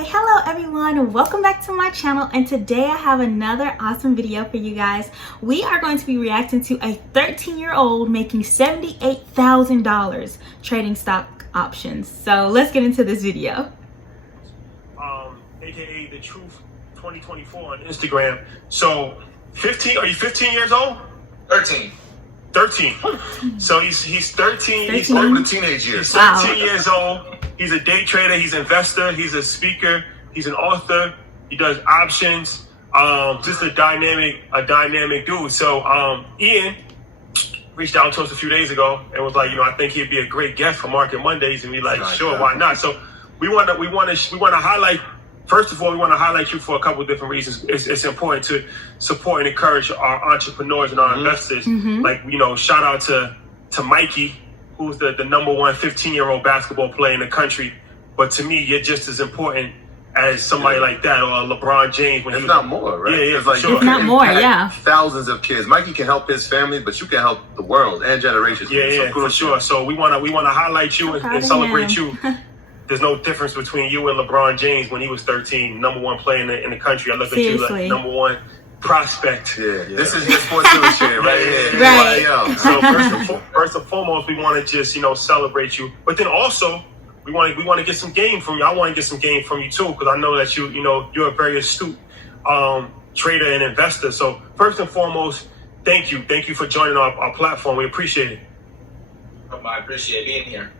Okay, hello everyone, welcome back to my channel, and today I have another awesome video for you guys. We are going to be reacting to a 13-year-old making $78,000 trading stock options. So let's get into this video. AKA The Truth 2024 on Instagram. So 15, are you 15 years old? 13. 13. So he's 13. He's over the teenage years. He's 13 years old. He's a day trader. He's an investor. He's a speaker. He's an author. He does options. Just a dynamic dude. So Ian reached out to us a few days ago and was like, I think he'd be a great guest for Market Mondays, and we like, sure, why not? So we want to highlight. First of all, we want to highlight you for a couple of different reasons. It's important to support and encourage our entrepreneurs and our investors. Like, shout out to Mikey, who's the number one 15-year-old basketball player in the country. But to me, you're just as important as somebody like that, or LeBron James. When not more, right? Yeah, it's like sure. If not more, yeah. Thousands of kids. Mikey can help his family, but you can help the world and generations. Yeah, for sure. So we want to highlight you and celebrate you. There's no difference between you and LeBron James when he was 13, number one player in the country. I look at you like number one prospect. Yeah. This is your sports illustrated right here. Right. So first and foremost, we want to just celebrate you, but then also we want to get some game from you. I want to get some game from you too, because I know that you're a very astute trader and investor. So first and foremost, thank you for joining our platform. We appreciate it. I appreciate being here.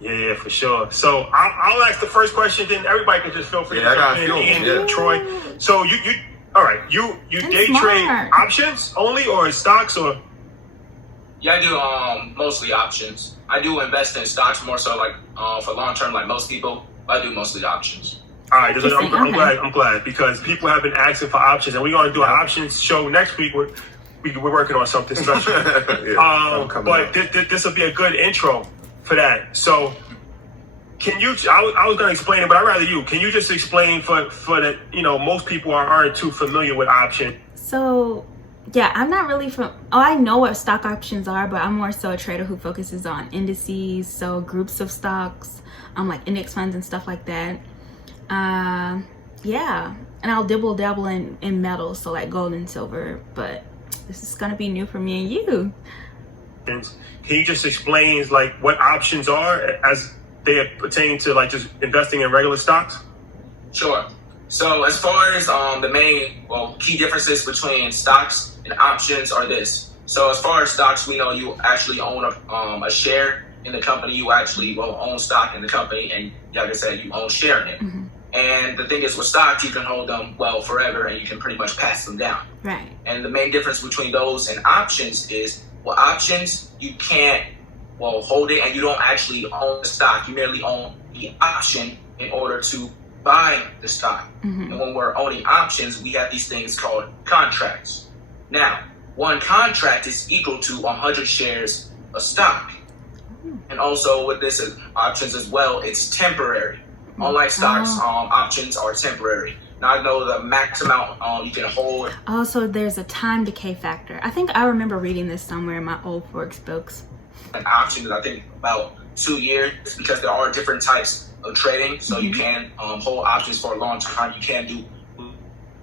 Yeah, for sure. So I'll ask the first question, then everybody can just feel free to jump in. Ian, Troy. So you all right? You day trade options only, or stocks, or? Yeah, I do mostly options. I do invest in stocks more so like for long term, like most people. I do mostly options. All right, I'm glad because people have been asking for options, and we're going to do an options show next week. We're working on something special. But this will be a good intro for that. So can you, I was going to explain it, but I'd rather you. Can you just explain for the, most people aren't too familiar with option. So yeah, I'm not really I know what stock options are, but I'm more so a trader who focuses on indices, so groups of stocks, like index funds and stuff like that. Yeah, and I'll dabble in metals, so like gold and silver, but this is going to be new for me and you. Can you just explain like what options are as they pertain to like just investing in regular stocks? Sure. So as far as the main key differences between stocks and options are this. So as far as stocks, we know you actually own a share in the company. You actually own stock in the company, and like I said, you own share in it. And the thing is, with stocks, you can hold them forever, and you can pretty much pass them down. Right. And the main difference between those and options is, options, you can't, hold it, and you don't actually own the stock. You merely own the option in order to buy the stock. And when we're owning options, we have these things called contracts. Now, one contract is equal to 100 shares of stock. And also with this options as well, it's temporary. Unlike stocks, options are temporary. Now I know the max amount you can hold. Also, there's a time decay factor. I think I remember reading this somewhere in my old forex books. An option is, I think, about 2 years, because there are different types of trading. So you can hold options for a long time. You can do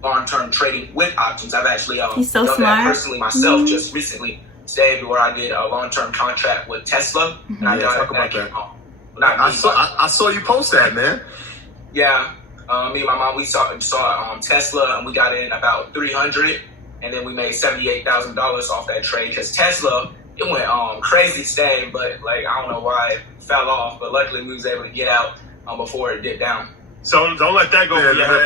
long-term trading with options. I've actually He's so done smart. that personally myself just recently. Today, where I did a long-term contract with Tesla, and I got talk about that. that. I saw you post that, man. Yeah. Me and my mom, we saw Tesla, and we got in about 300, and then we made $78,000 off that trade, because Tesla, it went crazy today, but like I don't know why it fell off, but luckily we was able to get out before it dipped down. So don't let that go.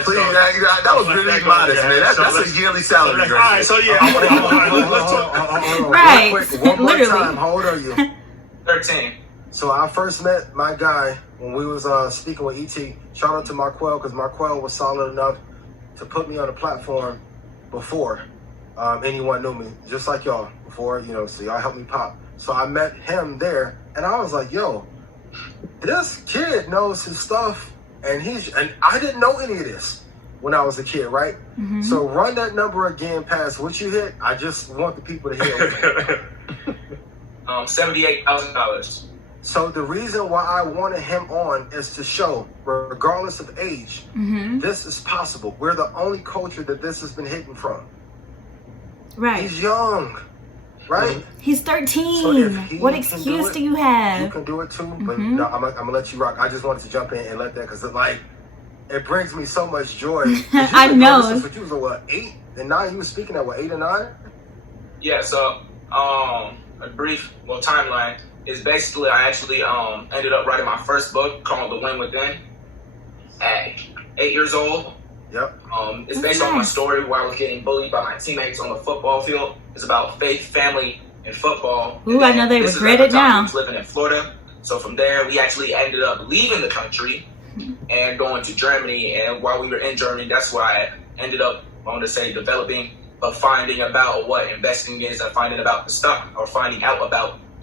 Please, that was really modest, man. That's a yearly salary. All right, so yeah, let's talk. Right. One more time, how old are you? 13. So I first met my guy when we was speaking with ET. Shout out to Marquell, because Marquell was solid enough to put me on the platform before anyone knew me, just like y'all before, so y'all helped me pop. So I met him there, and I was like, yo, this kid knows his stuff, and I didn't know any of this when I was a kid, right? So run that number again past what you hit. I just want the people to hear it. $78,000. So the reason why I wanted him on is to show, regardless of age, this is possible. We're the only culture that this has been hidden from. Right. He's young, right? He's 13. So What excuse do you have? You can do it too, but no, I'm gonna let you rock. I just wanted to jump in and let that, because it brings me so much joy. I know. But you was what, 8 and 9? You was speaking at what, 8 and 9? Yeah. So a brief timeline is basically I actually ended up writing my first book called The Win Within at 8 years old. Yep. It's based on my story where I was getting bullied by my teammates on the football field. It's about faith, family, and football. Ooh, I know they regret it now. I was living in Florida. So from there, we actually ended up leaving the country and going to Germany. And while we were in Germany, that's where I ended up, developing, but finding about what investing is and finding out about the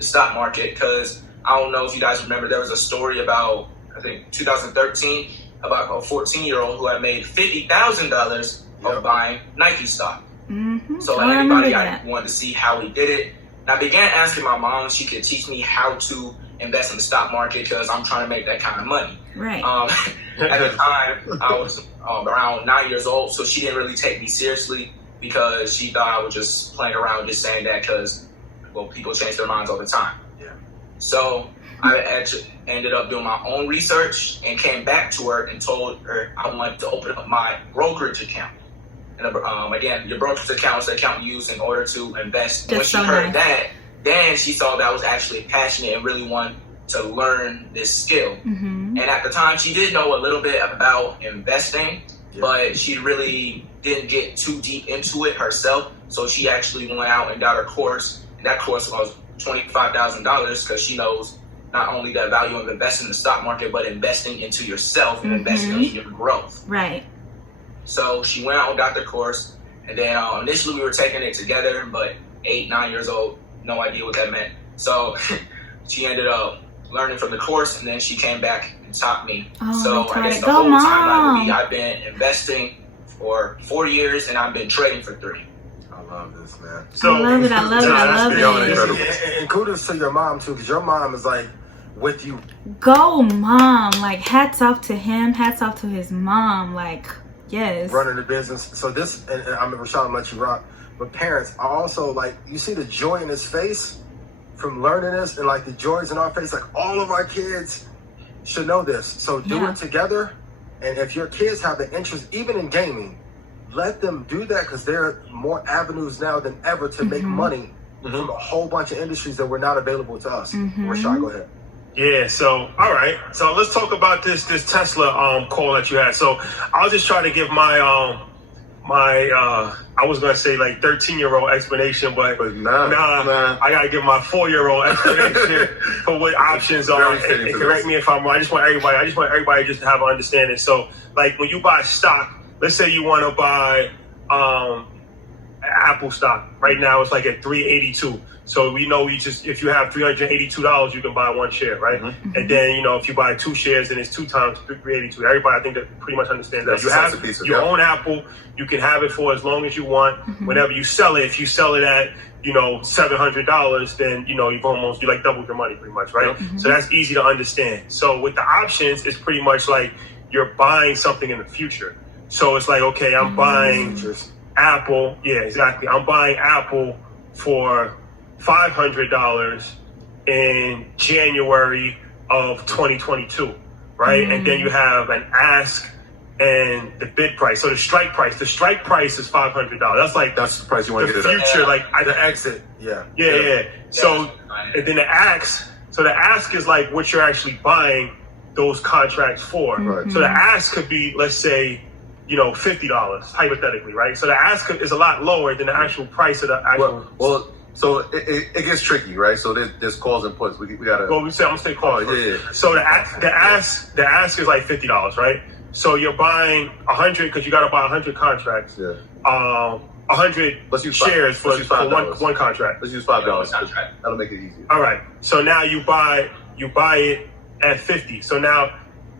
stock market. Because I don't know if you guys remember, there was a story about, I think 2013, about a 14-year-old who had made $50,000 of buying Nike stock. So anybody, I wanted to see how he did it. And I began asking my mom if she could teach me how to invest in the stock market, because I'm trying to make that kind of money. Right. At the time, I was around 9 years old, so she didn't really take me seriously, because she thought I was just playing around, just saying that because, people change their minds all the time. Yeah. So I actually ended up doing my own research and came back to her and told her I wanted to open up my brokerage account. And again, your brokerage account is the account you use in order to invest. That's when she heard that, then she saw that I was actually passionate and really wanted to learn this skill. And at the time, she did know a little bit about investing, but she really didn't get too deep into it herself. So she actually went out and got her course. And that course was $25,000, because she knows not only the value of investing in the stock market, but investing into yourself and investing in your growth. Right. So she went out and got the course, and then initially we were taking it together, but 8, 9 years old, no idea what that meant. So she ended up learning from the course, and then she came back and taught me. So I guess the whole time I've been investing for 4 years, and I've been trading for 3. I love this, man. So, I love it. And kudos to your mom too, because your mom is with you. Go mom. Hats off to him, hats off to his mom. Yes. Running the business. So this, and I'm Rashad, I'm let you rock. But parents, I also you see the joy in his face from learning this, and the joys in our face. All of our kids should know this. So do it together. And if your kids have an interest, even in gaming, let them do that, because there are more avenues now than ever to make money from a whole bunch of industries that were not available to us. Rashad, go ahead. Yeah, so all right. So let's talk about this Tesla call that you had. So I'll just try to give my I was gonna say 13-year-old explanation, but nah. I gotta give my 4-year-old explanation for what options are. And correct me if I'm wrong. I just want everybody just to have an understanding. So when you buy stock, let's say you want to buy Apple stock. Right now it's at $382. So we know if you have $382, you can buy 1 share, right? And then if you buy 2 shares, then it's 2 times $382. Everybody, I think, that pretty much understands that. You own Apple, you can have it for as long as you want. Whenever you sell it, if you sell it at $700, then you doubled your money pretty much, right? So that's easy to understand. So with the options, it's pretty much you're buying something in the future. So it's okay, I'm buying Apple. Yeah, exactly. I'm buying Apple for $500 in January of 2022, right? And then you have an ask and the bid price. So the strike price is $500. That's the price you want to get it at. The future, the exit. Yeah. So and then the ask is what you're actually buying those contracts for. So the ask could be, let's say, $50 hypothetically, right? So the ask is a lot lower than the actual price of the actual. So it gets tricky, right? So there's calls and puts. We gotta. Well, I'm gonna say calls. Yeah. So the ask is $50, right? So you're buying 100 because you gotta buy 100 contracts. Yeah. 100 shares for one contract. Let's use $5. That'll make it easier. All right. So now you buy it at 50. So now,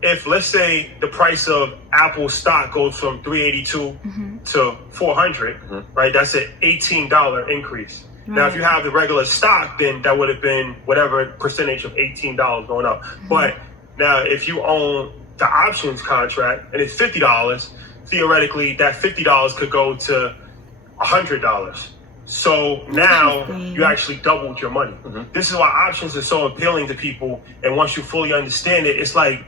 if let's say the price of Apple stock goes from $382 to $400, right? That's an $18 increase. Now, if you have the regular stock, then that would have been whatever percentage of $18 going up. But now, if you own the options contract and it's $50, theoretically, that $50 could go to $100. So now you actually doubled your money. This is why options are so appealing to people. And once you fully understand it, it's like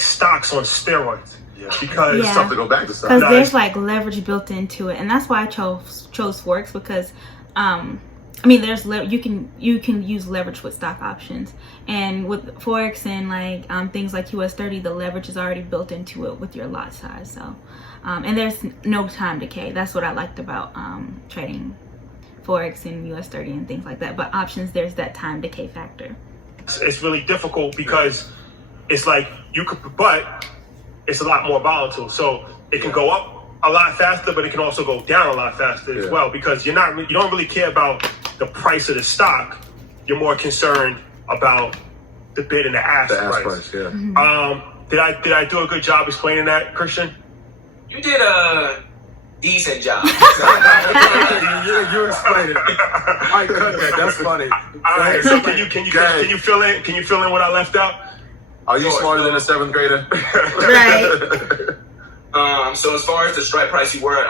stocks on steroids. Because it's tough to go back to stocks. Because there's like leverage built into it, and that's why I chose forex, because I mean, there's you can use leverage with stock options, and with forex and like things like US30, the leverage is already built into it with your lot size. So and there's no time decay. That's what I liked about trading forex and US30 and things like that. But options, there's that time decay factor. It's really difficult because it's like you could, but it's a lot more volatile. So it can go up a lot faster, but it can also go down a lot faster as well, because you don't really care about the price of the stock. You're more concerned about the bid and the ask price. Did I do a good job explaining that, Christian? You did a decent job. You explained it. I cut that. That's funny. All right. So can you fill in? Can you fill in what I left out? Are you smarter than a 7th grader? Right. So as far as the strike price, you were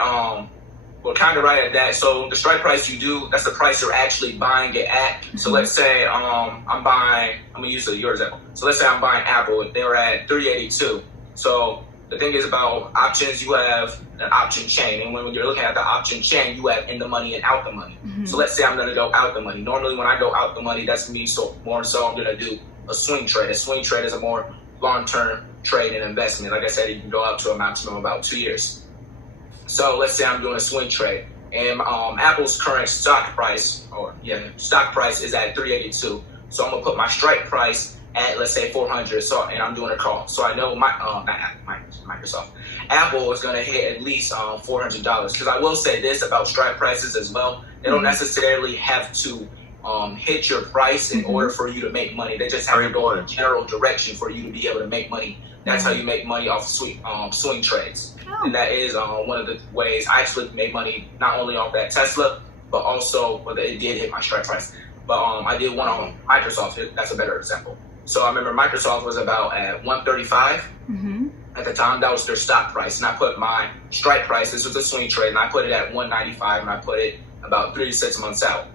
well, kind of right at that. So the strike price you do, that's the price you're actually buying it at. So let's say I'm gonna use your example. So let's say I'm buying Apple. They were at $382. So the thing is about options, you have an option chain, and when you're looking at the option chain, you have in the money and out the money. So let's say I'm gonna go out the money. Normally, when I go out the money, that's me. So more so, I'm gonna do a swing trade. A swing trade is a more long-term trade and investment. Like I said, you can go up to a maximum of about 2 years. So let's say I'm doing a swing trade, and Apple's current stock price is at 382. So I'm gonna put my strike price at, let's say, 400. So, and I'm doing a call. So I know Microsoft, Apple is gonna hit at least $400. Because I will say this about strike prices as well: they don't necessarily have to hit your price in order for you to make money. They just have to go in a general direction for you to be able to make money. That's how you make money off swing trades. And that is one of the ways I actually made money, not only off that Tesla, but also, well, it did hit my strike price. But I did one on Microsoft. That's a better example. So I remember Microsoft was about at 135 at the time. That was their stock price, and I put my strike price. This was a swing trade, and I put it at 195, and I put it about 3 to 6 months out.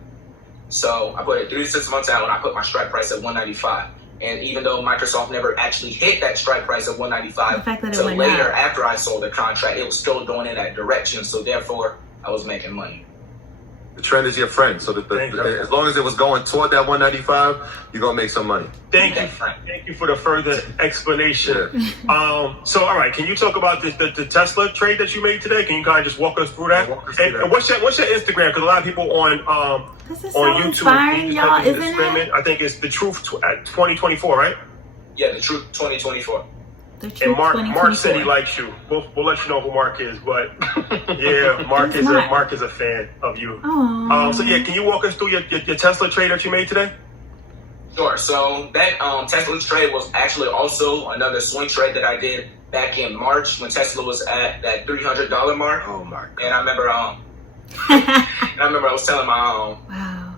So I put it 3 to 6 months out, and I put my strike price at 195. And even though Microsoft never actually hit that strike price of 195, so later after I sold the contract, it was still going in that direction. So therefore, I was making money. The trend is your friend. So as long as it was going toward that 195, you're gonna make some money. Thank you for the further explanation. So all right, can you talk about the Tesla trade that you made today? Can you kind of just walk us through that? And what's your Instagram? Because a lot of people on YouTube, inspiring, y'all, isn't it? I think it's the Truth 2024, right? Yeah, the Truth 2024. And Mark said he likes you. We'll let you know who Mark is, but yeah, Mark is a fan of you. So yeah, can you walk us through your Tesla trade that you made today? Sure. So that Tesla trade was actually also another swing trade that I did back in March when Tesla was at that $300 mark. Oh my God. And I remember I was telling my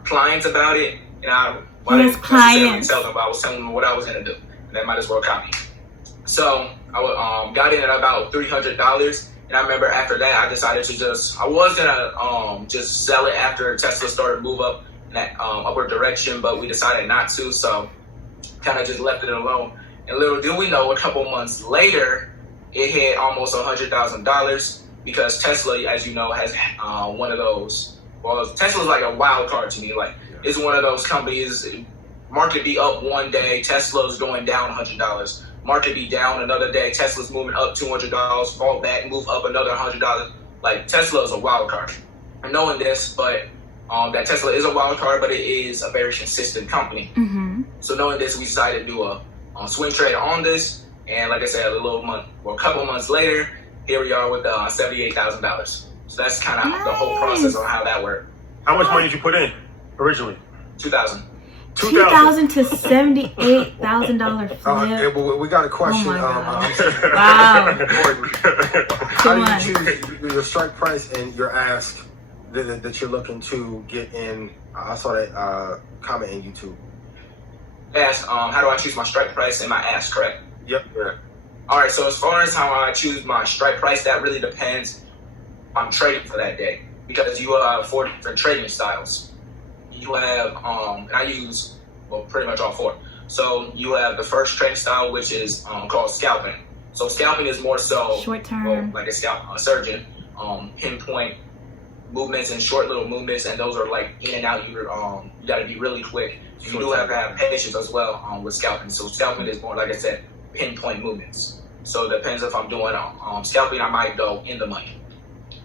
clients about it, and I didn't necessarily tell them, but I was telling them what I was gonna do, and they might as well copy. So I got in at about $300, and I remember after that I decided to I was gonna just sell it after Tesla started to move up in that upward direction, but we decided not to, so kind of just left it alone. And little did we know, a couple months later, it hit almost $100,000 because Tesla, as you know, has one of those. Well, Tesla's like a wild card to me. Like, it's one of those companies. Market be up one day, Tesla's going down $100. Market be down another day, Tesla's moving up $200, fall back, move up another $100. Like, Tesla is a wild card. And knowing this, but that Tesla is a wild card, but it is a very consistent company. So knowing this, we decided to do a swing trade on this. And like I said, a couple months later, here we are with $78,000. So that's kind of the whole process on how that worked. How much money did you put in originally? $2,000. $2,000 to $78,000 flip. We got a question. Wow. How do you choose your strike price and your ask that you're looking to get in? I saw that comment in YouTube. Ask, how do I choose my strike price and my ask, correct? Yep. Yeah. All right, so as far as how I choose my strike price, that really depends on trading for that day, because you have 4 different trading styles. You have, and I use, well, pretty much all 4. So you have the first trading style, which is called scalping. So scalping is more so short term, well, like a surgeon, pinpoint movements and short little movements, and those are like in and out. You got to be really quick. You do have to have patience as well with scalping. So scalping is more, like I said, pinpoint movements. So it depends if I'm doing scalping, I might go in the money.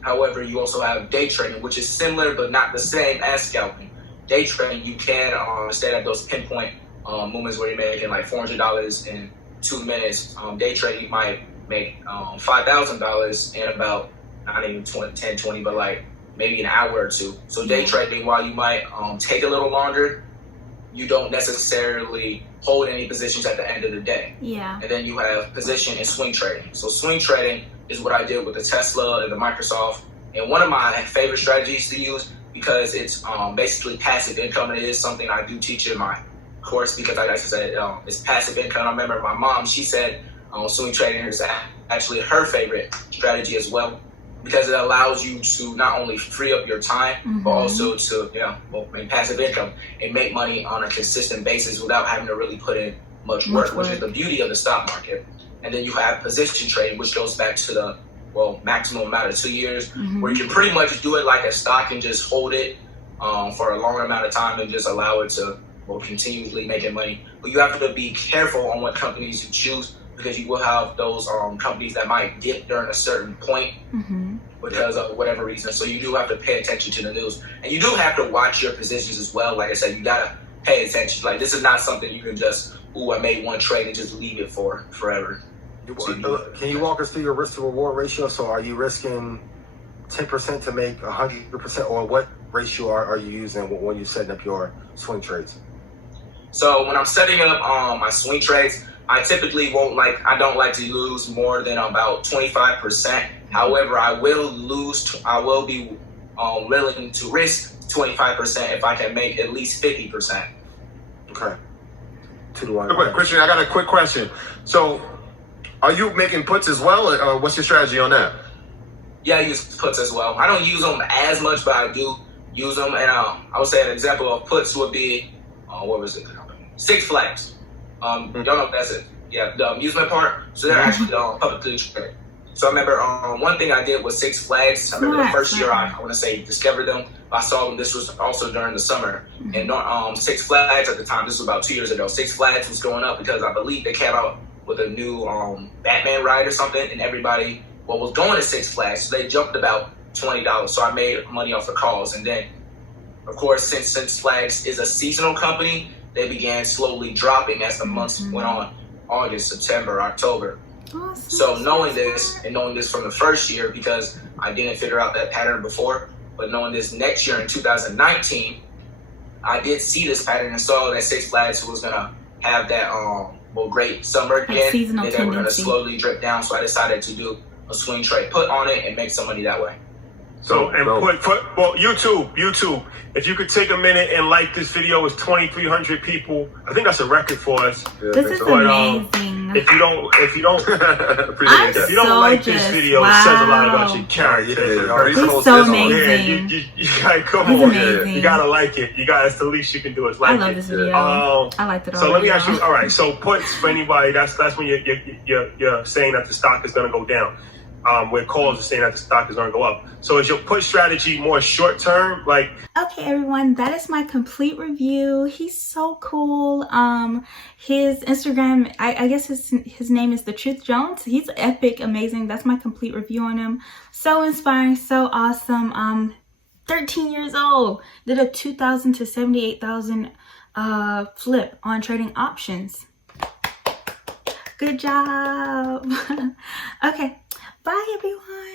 However, you also have day trading, which is similar but not the same as scalping. Day trading, you can instead of those pinpoint movements where you're making like $400 in 2 minutes. Day trading, you might make $5,000 in about not even 10, 20, but like maybe an hour or 2. So day trading, while you might take a little longer, you don't necessarily hold any positions at the end of the day. Yeah. And then you have position and swing trading. So swing trading is what I did with the Tesla and the Microsoft. And one of my favorite strategies to use, because it's basically passive income, and it is something I do teach in my course, because like I said, it's passive income. I remember my mom, she said swing trading is actually her favorite strategy as well, because it allows you to not only free up your time, but also to make passive income and make money on a consistent basis without having to really put in much work, which is the beauty of the stock market. And then you have position trading, which goes back to the maximum amount of 2 years, where you can pretty much do it like a stock and just hold it for a longer amount of time and just allow it to continuously making money. But you have to be careful on what companies you choose, because you will have those companies that might dip during a certain point because of whatever reason. So you do have to pay attention to the news, and you do have to watch your positions as well. Like I said, you gotta pay attention. Like, this is not something you can just, I made one trade and just leave it for forever. Can you walk us through your risk to reward ratio? So are you risking 10% to make 100%, or what ratio are you using when you're setting up your swing trades? So when I'm setting up my swing trades, I typically don't like to lose more than about 25%. However, I will be willing to risk 25% if I can make at least 50%. Okay. 2 to 1. Wait, Christian, I got a quick question. So are you making puts as well, or what's your strategy on that? Yeah, I use puts as well. I don't use them as much, but I do use them. And I would say an example of puts would be, what was it? Six Flags. Y'all know if that's it. Yeah, the amusement park. So they're actually publicly traded. So I remember one thing I did with Six Flags. I remember the first year I want to say discovered them. I saw them. This was also during the summer. And Six Flags at the time, this was about 2 years ago, Six Flags was going up because I believe they came out with a new Batman ride or something, and everybody was going to Six Flags. So they jumped about $20. So I made money off the calls. And then, of course, since Six Flags is a seasonal company, they began slowly dropping as the months went on. August, September, October. Awesome. So knowing this, and knowing this from the first year, because I didn't figure out that pattern before, but knowing this next year in 2019, I did see this pattern and saw that Six Flags was going to have that great summer again. Seasonal and they were going to slowly drip down. So I decided to do a swing trade, put on it, and make some money that way. YouTube, if you could take a minute and like this video, it's 2,300 people. I think that's a record for us. Yeah, this is amazing. If you don't like this video, wow. It says a lot about your character. He's so amazing. You gotta come on. Amazing. You gotta like it. That's the least you can do is like it. I love this video. I liked it. So let me ask you. All right. So puts for anybody. That's when you're saying that the stock is gonna go down. Where calls are saying that the stock is going to go up. So is your put strategy more short term? Okay, everyone, that is my complete review. He's so cool. His Instagram, I guess his name is The Truth Jones. He's epic, amazing. That's my complete review on him. So inspiring, so awesome. 13 years old, did a 2,000 to 78,000 flip on trading options. Good job. Okay. Bye, everyone.